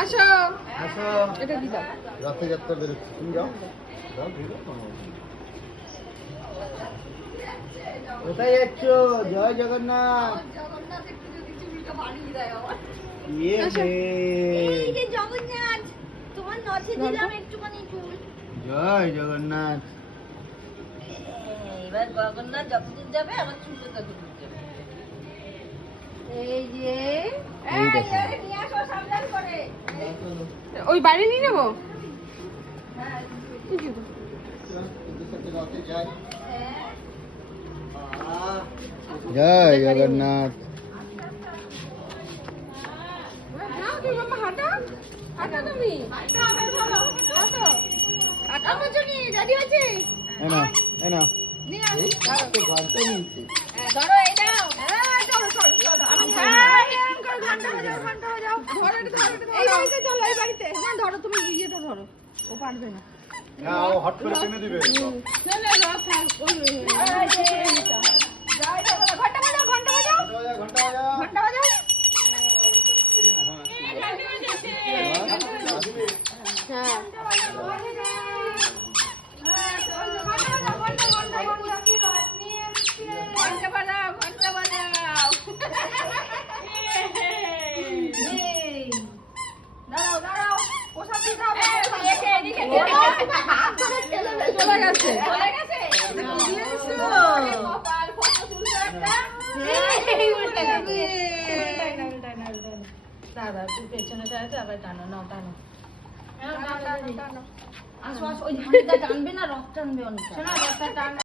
আসো আসো। এটা দি দাও। রথযাত্রা বেরোচ্ছে, তুমি যাও যাও, ভিড়। কোথায় যাচ্ছ? জয় জগন্নাথ। জগন্নাথ একটু যদি চুলটা বাড়িয়ে দেয় আমার। ইয়ে রে। এই যে জগন্নাথ, তোমার নথে দিলাম একটুখানি চুল। জয় জগন্নাথ। এবার জগন্নাথ যতদূর যাবে আমার চুলটা ততদূর যাবে। এই যে এই দেখো। নিয়ে আসো সাবধান করে। ওই বাইরে নিয়ে নেবো। জয় জগন্নাথ। যাও তুমি বাবা, হাঁটো হাঁটো তুমি হাঁটো হাঁটো জনি রেডি হয়েছে? এনা এনা নিয়ে আসো। তো ঘন্টা নিয়েছে। ধরো এই নাও। চলো চলো চলো। আমি ঘন্টা বাজাও ধরো এটা ধরো এই বাড়িতে চলো এই বাড়িতে হ্যাঁ ধরো তুমি ইয়েটা ধরো ও পারবে না না, ও হট করে টেনে দিবে। চলো রথ ওই জয় জগন্নাথ। ঘন্টা বাজাও ঘন্টা বাজাও ঘন্টা বাজাও। ঘন্টা বাজাও। হ্যাঁ ঘন্টা বাজাও ঘন্টা বাজাও। দাঁড়াও দাঁড়াও। ওসব দিতে হবে। এদিকে হাত ধরে ঠেলে দেবে। চলে গেছে চলে গেছে? কপাল, কত তুলছো একটা? উল্টে গেছে। দাদা তুই পেছনেটা আছে আবার টানো নাও টানো আসো আসো ওই ঝাঁটা টানবে না, রথ টানবে অনেকটা। শোনা রথটা টানো